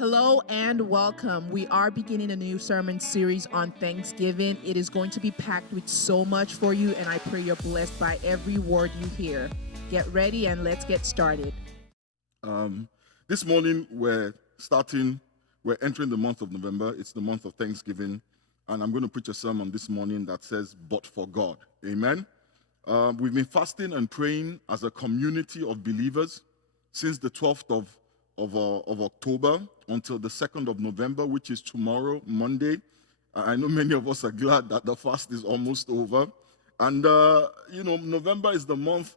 Hello and welcome. We are beginning a new sermon series on Thanksgiving. It is going to be packed with so much for you, and I pray you're blessed by every word you hear. Get ready and let's get started. This morning we're entering the month of November. It's the month of Thanksgiving, and I'm going to preach a sermon this morning that says, "But for God." Amen. We've been fasting and praying as a community of believers since the 12th of October until the 2nd of November, which is tomorrow, Monday. I know many of us are glad that the fast is almost over. And, November is the month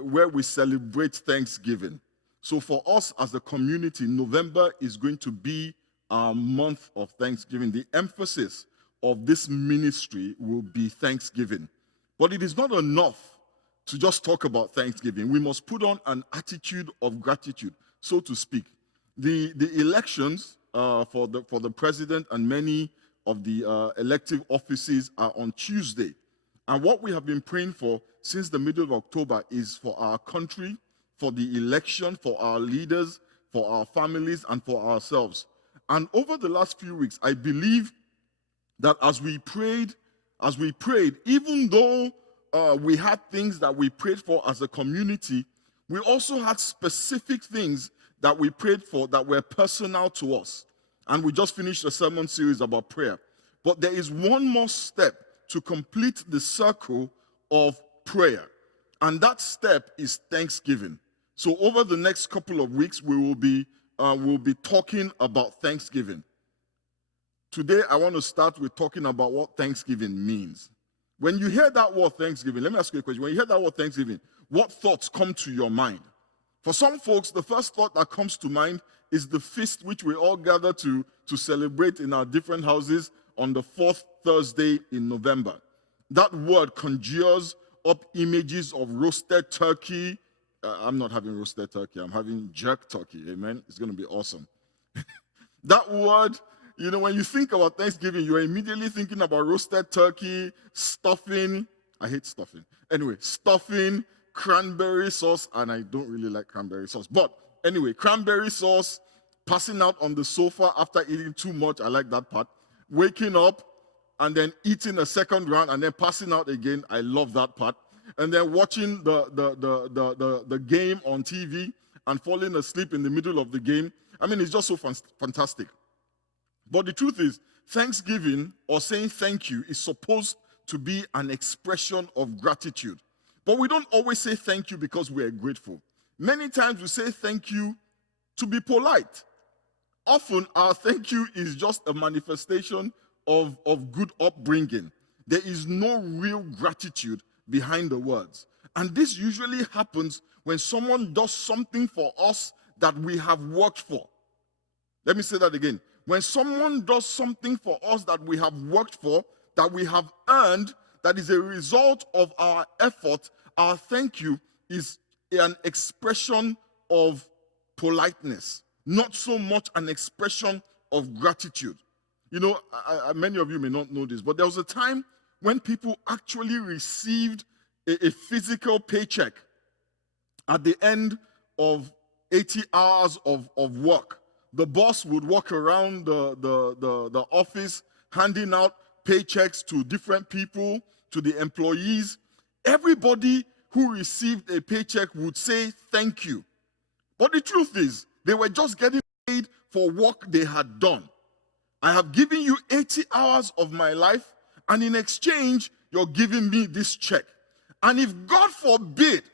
where we celebrate Thanksgiving. So for us as a community, November is going to be our month of Thanksgiving. The emphasis of this ministry will be Thanksgiving. But it is not enough to just talk about Thanksgiving. We must put on an attitude of gratitude, so to speak. The elections for the president and many of the elective offices are on Tuesday. And what we have been praying for since the middle of October is for our country, for the election, for our leaders, for our families, and for ourselves. And over the last few weeks, I believe that as we prayed, even though we had things that we prayed for as a community, we also had specific things that we prayed for that were personal to us. And we just finished a sermon series about prayer. But there is one more step to complete the circle of prayer. And that step is Thanksgiving. So over the next couple of weeks, we'll be talking about Thanksgiving. Today, I want to start with talking about what Thanksgiving means. When you hear that word Thanksgiving, let me ask you a question. When you hear that word Thanksgiving, what thoughts come to your mind? For some folks, the first thought that comes to mind is the feast which we all gather to celebrate in our different houses on the fourth Thursday in November. That word conjures up images of roasted turkey. I'm not having roasted turkey. I'm having jerk turkey. Amen. It's going to be awesome. That word, when you think about Thanksgiving, you're immediately thinking about roasted turkey, stuffing. I hate stuffing. Anyway, stuffing, cranberry sauce, and I don't really like cranberry sauce. But anyway, cranberry sauce, passing out on the sofa after eating too much. I like that part. Waking up and then eating a second round and then passing out again. I love that part. And then watching the game on TV and falling asleep in the middle of the game. I mean, it's just so fantastic. But the truth is, Thanksgiving or saying thank you is supposed to be an expression of gratitude. But we don't always say thank you because we are grateful. Many times we say thank you to be polite. Often our thank you is just a manifestation of good upbringing. There is no real gratitude behind the words. And this usually happens when someone does something for us that we have worked for. Let me say that again. When someone does something for us that we have worked for, that we have earned, that is a result of our effort, our thank you is an expression of politeness, not so much an expression of gratitude. Many of you may not know this, but there was a time when people actually received a physical paycheck at the end of 80 hours of work. The boss would walk around the office handing out paychecks to different people, to the employees. Everybody who received a paycheck would say thank you. But the truth is, they were just getting paid for work they had done. I have given you 80 hours of my life, and in exchange, you're giving me this check. And if, God forbid,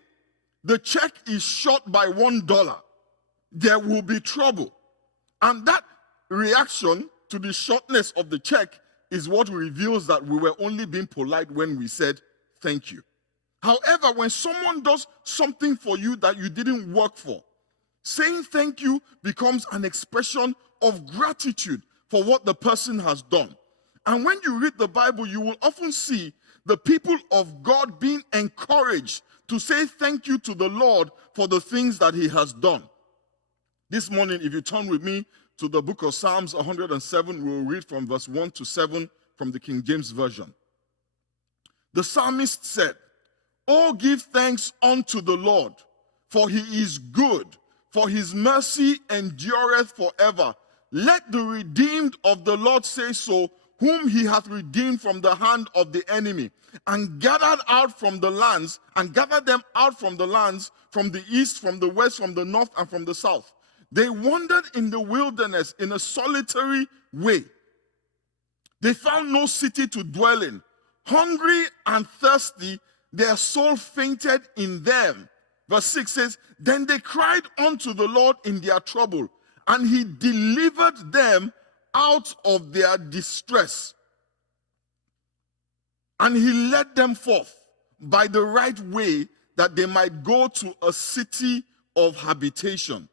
the check is short by $1, there will be trouble. And that reaction to the shortness of the check is what reveals that we were only being polite when we said thank you. However, when someone does something for you that you didn't work for, saying thank you becomes an expression of gratitude for what the person has done. And when you read the Bible, you will often see the people of God being encouraged to say thank you to the Lord for the things that he has done. This morning, if you turn with me to the book of Psalms 107, we'll read from verse 1 to 7 from the King James Version. The psalmist said, "Oh, give thanks unto the Lord, for he is good, for his mercy endureth forever. Let the redeemed of the Lord say so, whom he hath redeemed from the hand of the enemy, and gathered out from the lands, and gathered them out from the lands, from the east, from the west, from the north, and from the south. They wandered in the wilderness in a solitary way. They found no city to dwell in. Hungry and thirsty, their soul fainted in them. Verse 6 says, then they cried unto the Lord in their trouble, and he delivered them out of their distress. And he led them forth by the right way, that they might go to a city of habitation.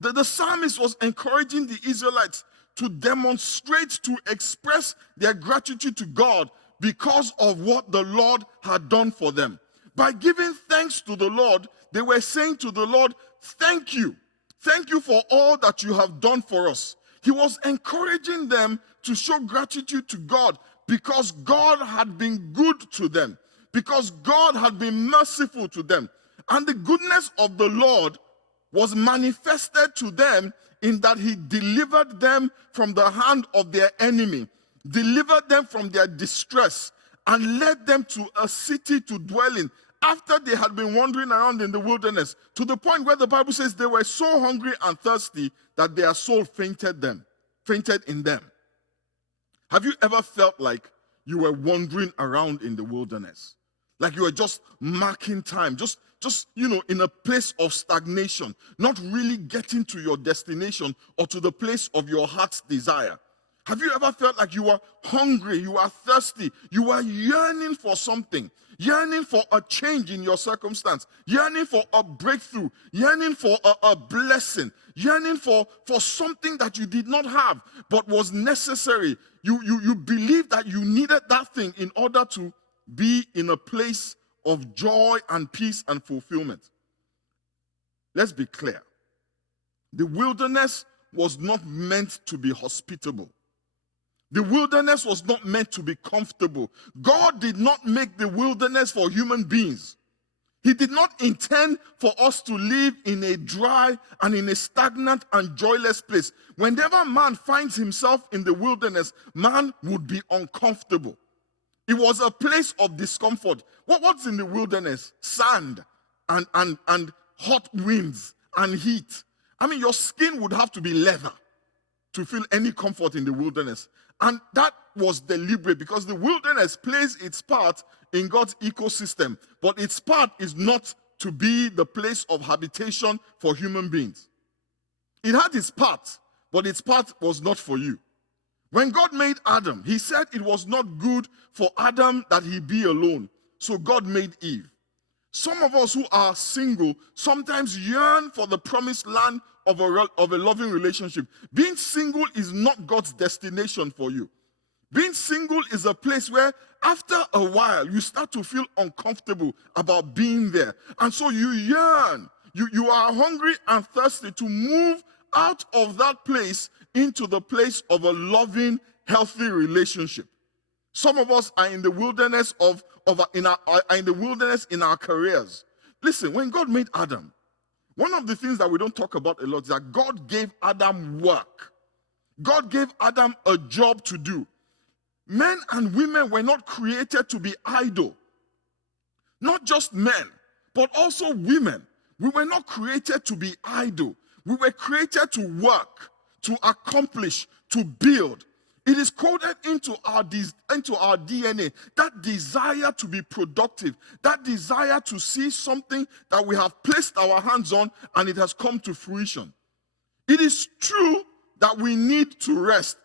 The psalmist was encouraging the Israelites to demonstrate, to express their gratitude to God because of what the Lord had done for them. By giving thanks to the Lord, they were saying to the Lord, thank you. Thank you for all that you have done for us. He was encouraging them to show gratitude to God because God had been good to them, because God had been merciful to them. And the goodness of the Lord was manifested to them in that he delivered them from the hand of their enemy, delivered them from their distress, and led them to a city to dwell in after they had been wandering around in the wilderness, to the point where the Bible says they were so hungry and thirsty that their soul fainted in them. Have you ever felt like you were wandering around in the wilderness? Like you were just marking time, just in a place of stagnation, not really getting to your destination or to the place of your heart's desire? Have you ever felt like you were hungry, you were thirsty, you were yearning for something, yearning for a change in your circumstance, yearning for a breakthrough, yearning for a blessing, yearning for something that you did not have but was necessary? You believed that you needed that thing in order to be in a place of joy and peace and fulfillment. Let's be clear. The wilderness was not meant to be hospitable. The wilderness was not meant to be comfortable. God did not make the wilderness for human beings. He did not intend for us to live in a dry and in a stagnant and joyless place. Whenever man finds himself in the wilderness, man would be uncomfortable. It was a place of discomfort. What's in the wilderness? Sand and hot winds and heat. I mean, your skin would have to be leather to feel any comfort in the wilderness. And that was deliberate because the wilderness plays its part in God's ecosystem, but its part is not to be the place of habitation for human beings. It had its part, but its part was not for you. When God made Adam, he said it was not good for Adam that he be alone. So God made Eve. Some of us who are single sometimes yearn for the promised land of a loving relationship. Being single is not God's destination for you. Being single is a place where after a while you start to feel uncomfortable about being there. And so you yearn. You are hungry and thirsty to move out of that place into the place of a loving, healthy relationship. Some of us are in the wilderness in our careers. Listen, when God made Adam, one of the things that we don't talk about a lot is that God gave Adam work. God gave Adam a job to do. Men and women were not created to be idle. Not just men, but also women. We were not created to be idle. We were created to work, to accomplish, to build. It is coded into our DNA, that desire to be productive, that desire to see something that we have placed our hands on and it has come to fruition. It is true that we need to rest.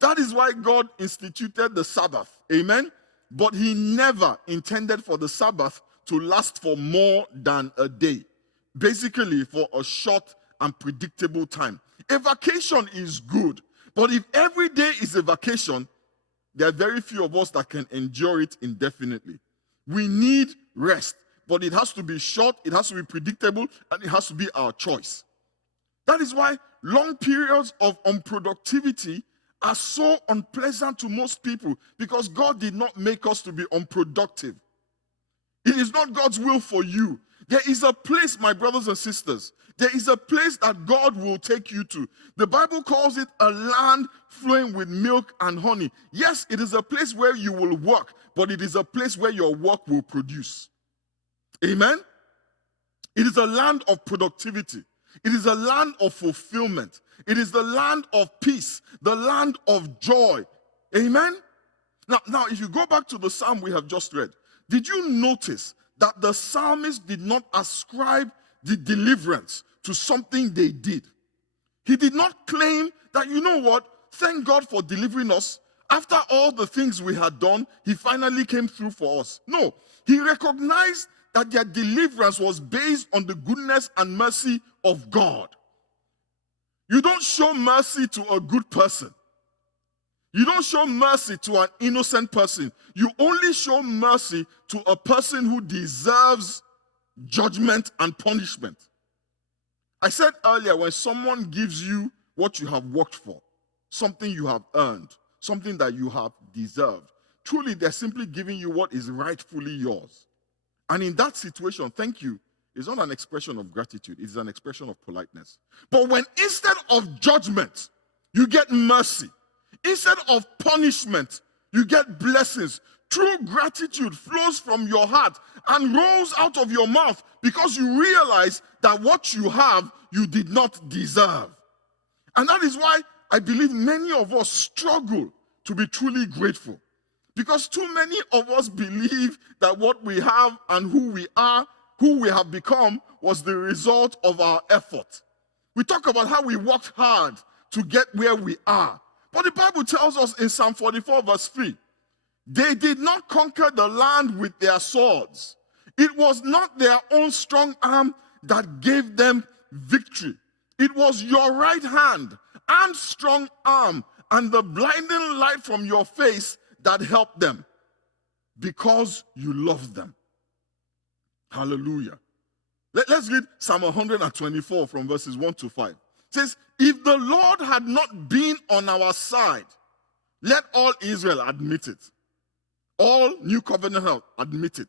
That is why God instituted the Sabbath. Amen? But he never intended for the Sabbath to last for more than a day. Basically, for a short and predictable time. A vacation is good. But if every day is a vacation, there are very few of us that can endure it indefinitely. We need rest, but it has to be short, it has to be predictable, and it has to be our choice. That is why long periods of unproductivity are so unpleasant to most people, because God did not make us to be unproductive. It is not God's will for you. There is a place, my brothers and sisters, There is a place that God will take you to. The Bible calls it a land flowing with milk and honey. Yes, it is a place where you will work, but it is a place where your work will produce. Amen? It is a land of productivity. It is a land of fulfillment. It is the land of peace, the land of joy. Amen? Now, if you go back to the psalm we have just read, did you notice that the psalmist did not ascribe the deliverance to something they did? He did not claim that, you know what, thank God for delivering us. After all the things we had done, he finally came through for us. No, he recognized that their deliverance was based on the goodness and mercy of God. You don't show mercy to a good person. You don't show mercy to an innocent person. You only show mercy to a person who deserves judgment and punishment. I said earlier, when someone gives you what you have worked for, something you have earned, something that you have deserved, truly they're simply giving you what is rightfully yours. And in that situation, thank you is not an expression of gratitude, it's an expression of politeness. But when instead of judgment, you get mercy, instead of punishment, you get blessings, true gratitude flows from your heart and rolls out of your mouth because you realize that what you have, you did not deserve. And that is why I believe many of us struggle to be truly grateful. Because too many of us believe that what we have and who we are, who we have become, was the result of our effort. We talk about how we worked hard to get where we are. But the Bible tells us in Psalm 44 verse 3, they did not conquer the land with their swords. It was not their own strong arm that gave them victory. It was your right hand and strong arm and the blinding light from your face that helped them because you loved them. Hallelujah. Let's read Psalm 124 from verses 1 to 5. It says, if the Lord had not been on our side, let all Israel admit it. All New Covenant help admit it.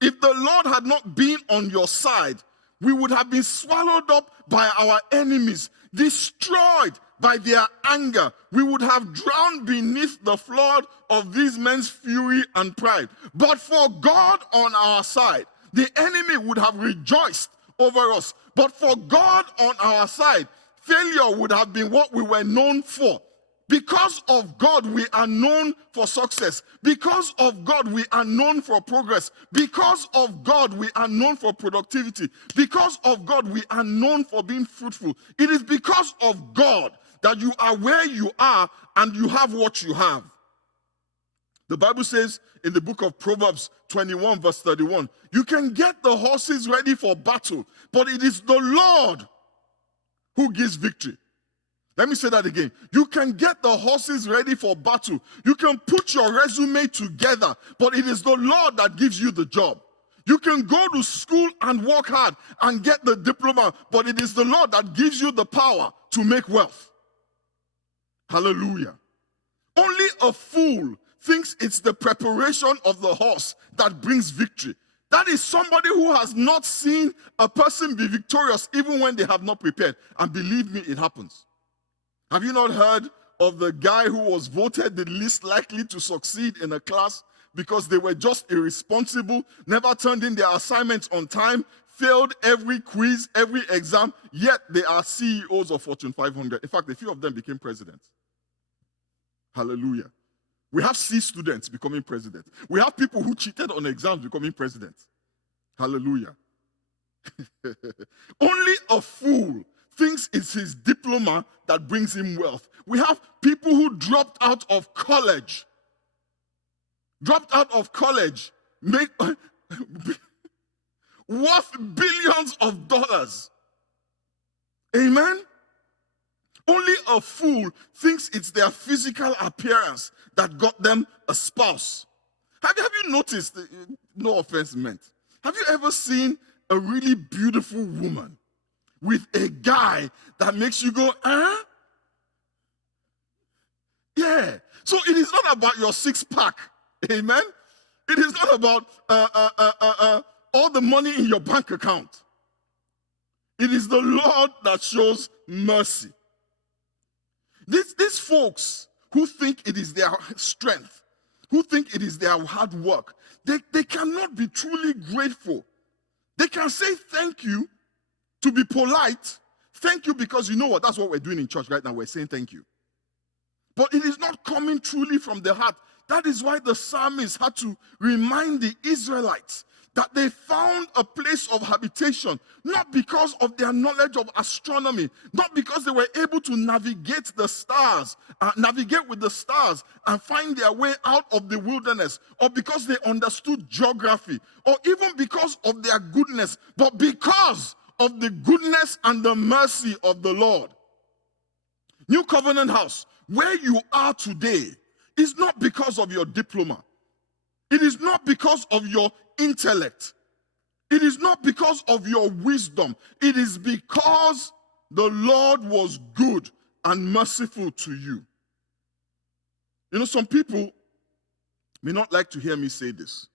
If the Lord had not been on your side, we would have been swallowed up by our enemies, destroyed by their anger. We would have drowned beneath the flood of these men's fury and pride. But for God on our side, the enemy would have rejoiced over us. But for God on our side, failure would have been what we were known for. Because of God, we are known for success. Because of God, we are known for progress. Because of God, we are known for productivity. Because of God, we are known for being fruitful. It is because of God that you are where you are and you have what you have. The Bible says in the book of Proverbs 21 verse 31, you can get the horses ready for battle, but it is the Lord who gives victory. Let me say that again. You can get the horses ready for battle. You can put your resume together, but it is the Lord that gives you the job. You can go to school and work hard and get the diploma, but it is the Lord that gives you the power to make wealth. Hallelujah. Only a fool thinks it's the preparation of the horse that brings victory. That is somebody who has not seen a person be victorious even when they have not prepared. And believe me, it happens. Have you not heard of the guy who was voted the least likely to succeed in a class because they were just irresponsible, never turned in their assignments on time, failed every quiz, every exam, yet they are CEOs of Fortune 500. In fact, a few of them became presidents. Hallelujah. We have C students becoming president. We have people who cheated on exams becoming presidents. Hallelujah. Only a fool thinks it's his diploma that brings him wealth. We have people who dropped out of college, make worth billions of dollars. Amen? Only a fool thinks it's their physical appearance that got them a spouse. Have you noticed, no offense meant, have you ever seen a really beautiful woman with a guy that makes you go, huh? Yeah. So it is not about your six-pack. Amen? It is not about all the money in your bank account. It is the Lord that shows mercy. These folks who think it is their strength, who think it is their hard work, they cannot be truly grateful. They can say thank you to be polite. Thank you because you know what? That's what we're doing in church right now. We're saying thank you. But it is not coming truly from the heart. That is why the psalmist had to remind the Israelites that they found a place of habitation, not because of their knowledge of astronomy, not because they were able to navigate the stars, navigate with the stars and find their way out of the wilderness, or because they understood geography, or even because of their goodness, but because of the goodness and the mercy of the Lord. New Covenant House, where you are today, is not because of your diploma. It is not because of your intellect. It is not because of your wisdom. It is because the Lord was good and merciful to you. You know, some people may not like to hear me say this,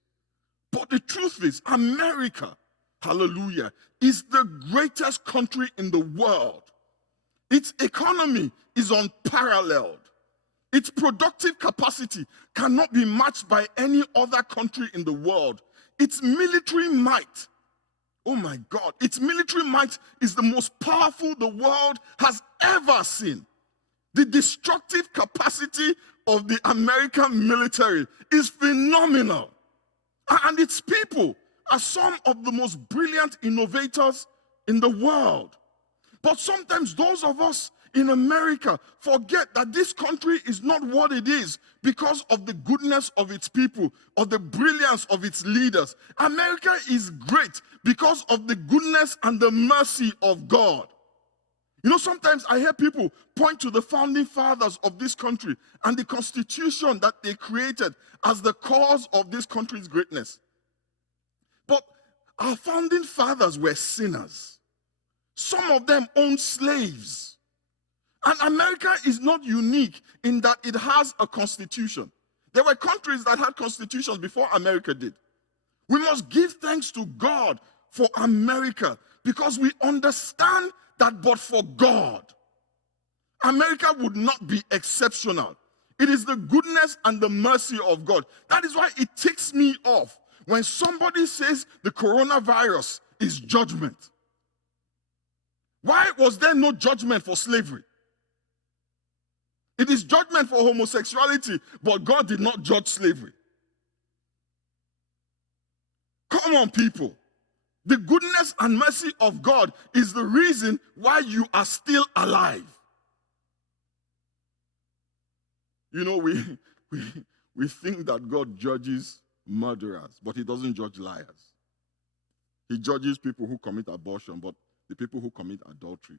but the truth is, America, hallelujah, is the greatest country in the world. Its economy is unparalleled. Its productive capacity cannot be matched by any other country in the world. Its military might, oh my God, its military might is the most powerful the world has ever seen. The destructive capacity of the American military is phenomenal. And its people are some of the most brilliant innovators in the world. But sometimes those of us in America forget that this country is not what it is because of the goodness of its people or the brilliance of its leaders. America is great because of the goodness and the mercy of God. You know, sometimes I hear people point to the founding fathers of this country and the constitution that they created as the cause of this country's greatness. But our founding fathers were sinners. Some of them owned slaves. And America is not unique in that it has a constitution. There were countries that had constitutions before America did. We must give thanks to God for America because we understand that but for God, America would not be exceptional. It is the goodness and the mercy of God. That is why it ticks me off when somebody says the coronavirus is judgment. Why was there no judgment for slavery? It is judgment for homosexuality, but God did not judge slavery. Come on, people. The goodness and mercy of God is the reason why you are still alive. You know, we think that God judges murderers, but he doesn't judge liars. He judges people who commit abortion, but the people who commit adultery,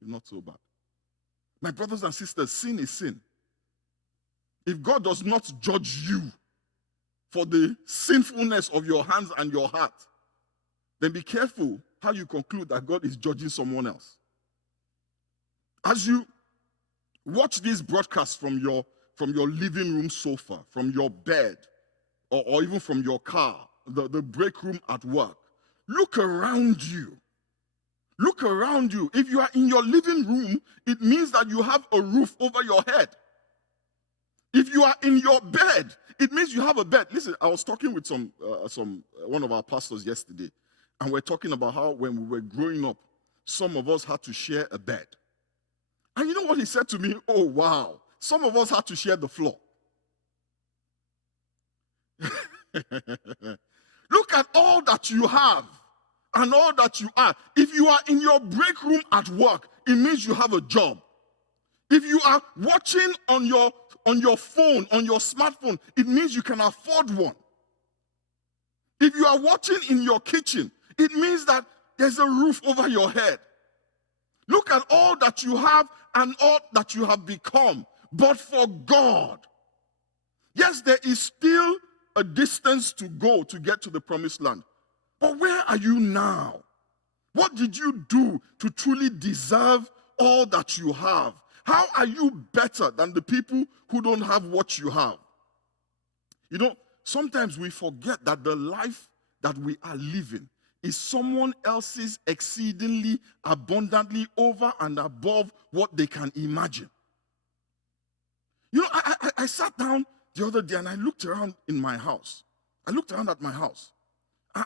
not so bad. My brothers and sisters, sin is sin. If God does not judge you for the sinfulness of your hands and your heart, then be careful how you conclude that God is judging someone else. As you watch this broadcast from your living room sofa, from your bed, or even from your car, the break room at work, look around you. Look around you. If you are in your living room, it means that you have a roof over your head. If you are in your bed, it means you have a bed. Listen, I was talking with one of our pastors yesterday, and we're talking about how when we were growing up, some of us had to share a bed. And you know what he said to me? Oh, wow. Some of us had to share the floor. Look at all that you have. And all that you are. If you are in your break room at work, it means you have a job. If you are watching on your phone, on your smartphone, it means you can afford one. If you are watching in your kitchen, it means that there's a roof over your head. Look at all that you have and all that you have become. But for God, yes, there is still a distance to go to get to the promised land. But where are you now? What did you do to truly deserve all that you have? How are you better than the people who don't have what you have? You know, sometimes we forget that the life that we are living is someone else's exceedingly abundantly over and above what they can imagine. You know, I sat down the other day and I looked around in my house. I looked around at my house.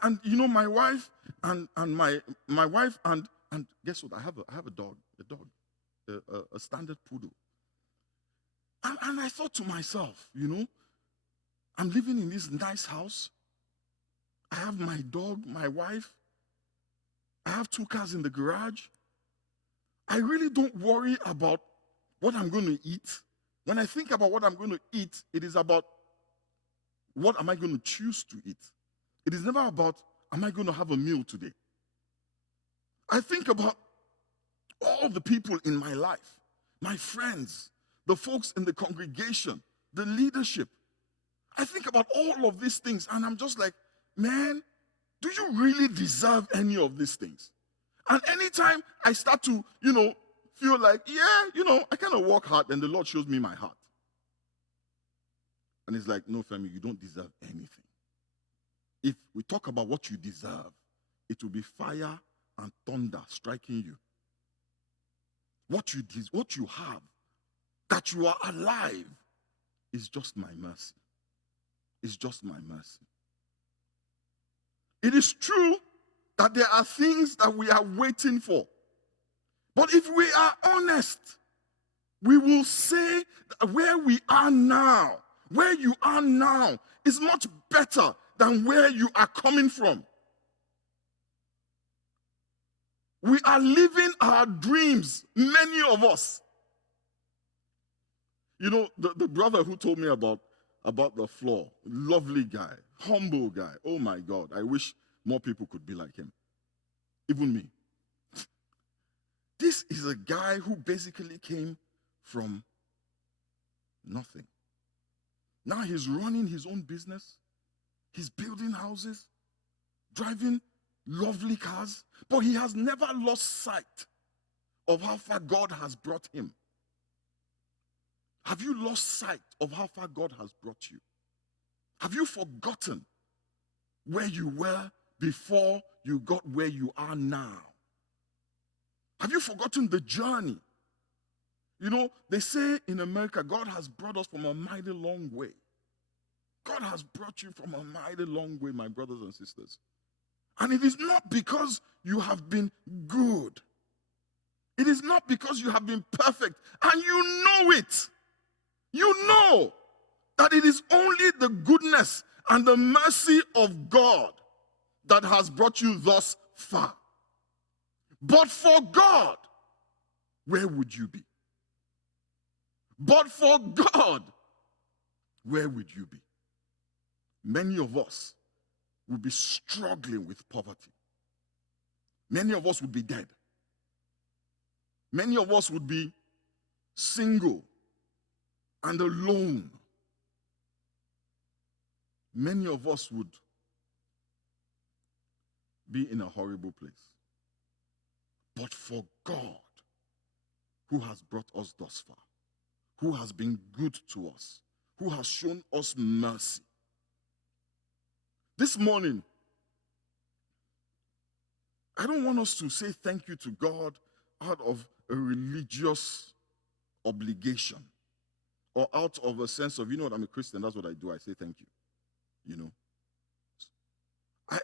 And you know, my wife and my wife and guess what? I have a dog, a standard poodle. And I thought to myself, you know, I'm living in this nice house. I have my dog, my wife. I have 2 cars in the garage. I really don't worry about what I'm going to eat. When I think about what I'm going to eat, it is about what am I going to choose to eat. It is never about, am I going to have a meal today? I think about all the people in my life, my friends, the folks in the congregation, the leadership. I think about all of these things and I'm just like, man, do you really deserve any of these things? And anytime I start to, you know, feel like, yeah, you know, I kind of work hard and the Lord shows me my heart. And it's like, no, Femi, you don't deserve anything. If we talk about what you deserve, it will be fire and thunder striking you. What you have, that you are alive, is just my mercy. It's just my mercy. It is true that there are things that we are waiting for. But if we are honest, we will say that where we are now, where you are now, is much better than where you are coming from. We are living our dreams, many of us. You know, the brother who told me about the floor, lovely guy, humble guy. Oh my God, I wish more people could be like him. Even me. This is a guy who basically came from nothing. Now he's running his own business. He's building houses, driving lovely cars, but he has never lost sight of how far God has brought him. Have you lost sight of how far God has brought you? Have you forgotten where you were before you got where you are now? Have you forgotten the journey? You know, they say in America, God has brought us from a mighty long way. God has brought you from a mighty long way, my brothers and sisters. And it is not because you have been good. It is not because you have been perfect. And you know it. You know that it is only the goodness and the mercy of God that has brought you thus far. But for God, where would you be? But for God, where would you be? Many of us would be struggling with poverty. Many of us would be dead. Many of us would be single and alone. Many of us would be in a horrible place. But for God, who has brought us thus far, who has been good to us, who has shown us mercy. This morning, I don't want us to say thank you to God out of a religious obligation or out of a sense of, you know what, I'm a Christian, that's what I do, I say thank you. You know,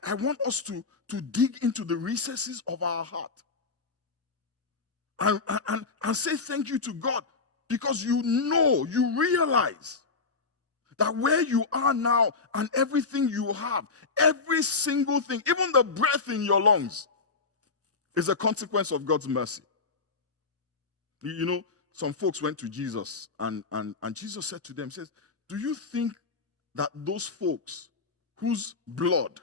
I want us to dig into the recesses of our heart and say thank you to God, because you know, you realize that where you are now and everything you have, every single thing, even the breath in your lungs, is a consequence of God's mercy. You know, some folks went to Jesus and Jesus said to them, says, do you think that those folks whose blood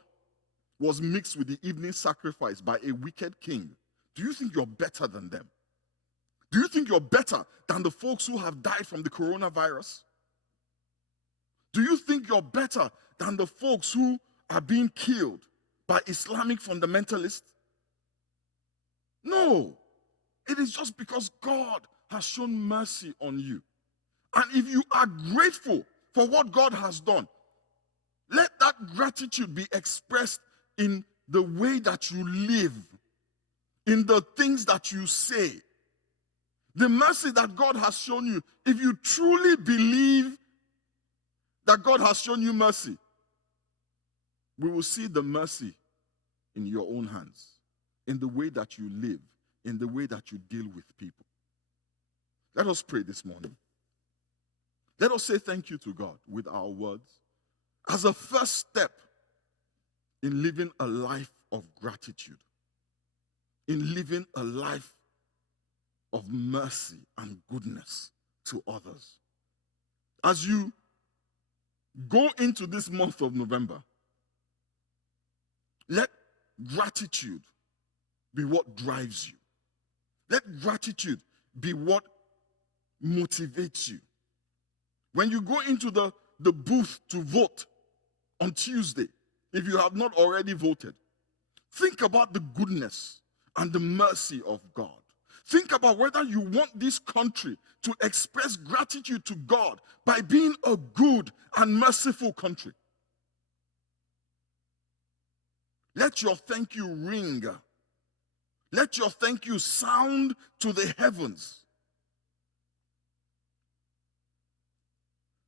was mixed with the evening sacrifice by a wicked king, do you think you're better than them? Do you think you're better than the folks who have died from the coronavirus? Do you think you're better than the folks who are being killed by Islamic fundamentalists? No. It is just because God has shown mercy on you. And if you are grateful for what God has done, let that gratitude be expressed in the way that you live, in the things that you say. The mercy that God has shown you. If you truly believe that God has shown you mercy, we will see the mercy in your own hands, in the way that you live, in the way that you deal with people. Let us pray this morning. Let us say thank you to God with our words as a first step in living a life of gratitude, in living a life of mercy and goodness to others. As you go into this month of November, let gratitude be what drives you. Let gratitude be what motivates you. When you go into the booth to vote on Tuesday, if you have not already voted, think about the goodness and the mercy of God. Think about whether you want this country to express gratitude to God by being a good and merciful country. Let your thank you ring. Let your thank you sound to the heavens.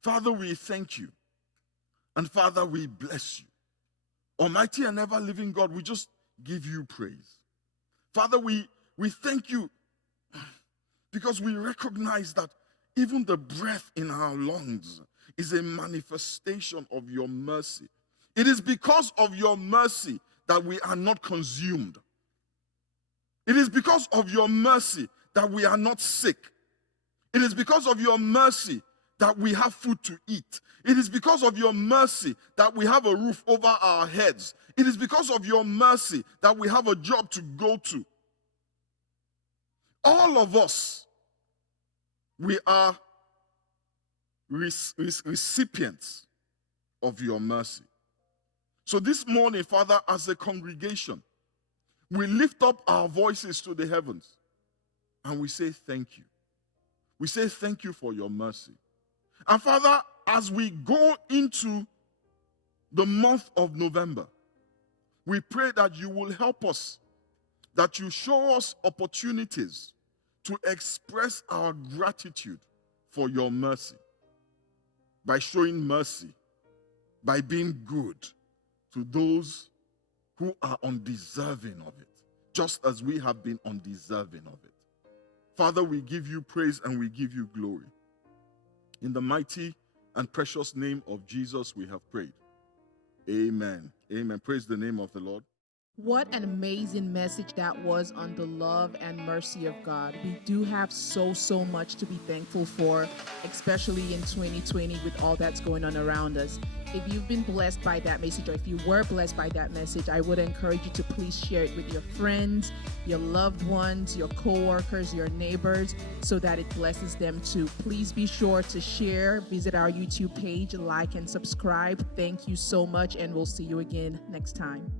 Father, we thank you. And Father, we bless you. Almighty and ever-living God, we just give you praise. Father, we thank you because we recognize that even the breath in our lungs is a manifestation of your mercy. It is because of your mercy that we are not consumed. It is because of your mercy that we are not sick. It is because of your mercy that we have food to eat. It is because of your mercy that we have a roof over our heads. It is because of your mercy that we have a job to go to. All of us, we are recipients of your mercy. So this morning, Father, as a congregation, we lift up our voices to the heavens and we say thank you. We say thank you for your mercy. And Father, as we go into the month of November, we pray that you will help us, that you show us opportunities to express our gratitude for your mercy, by showing mercy, by being good to those who are undeserving of it, just as we have been undeserving of it. Father, we give you praise and we give you glory. In the mighty and precious name of Jesus, we have prayed. Amen. Amen. Praise the name of the Lord. What an amazing message that was on the love and mercy of God. We do have so much to be thankful for, especially in 2020 with all that's going on around us. If you've been blessed by that message, or if you were blessed by that message, I would encourage you to please share it with your friends, your loved ones, your co-workers, your neighbors, so that it blesses them too. Please be sure to share, visit our YouTube page, like and subscribe. Thank you so much, and we'll see you again next time.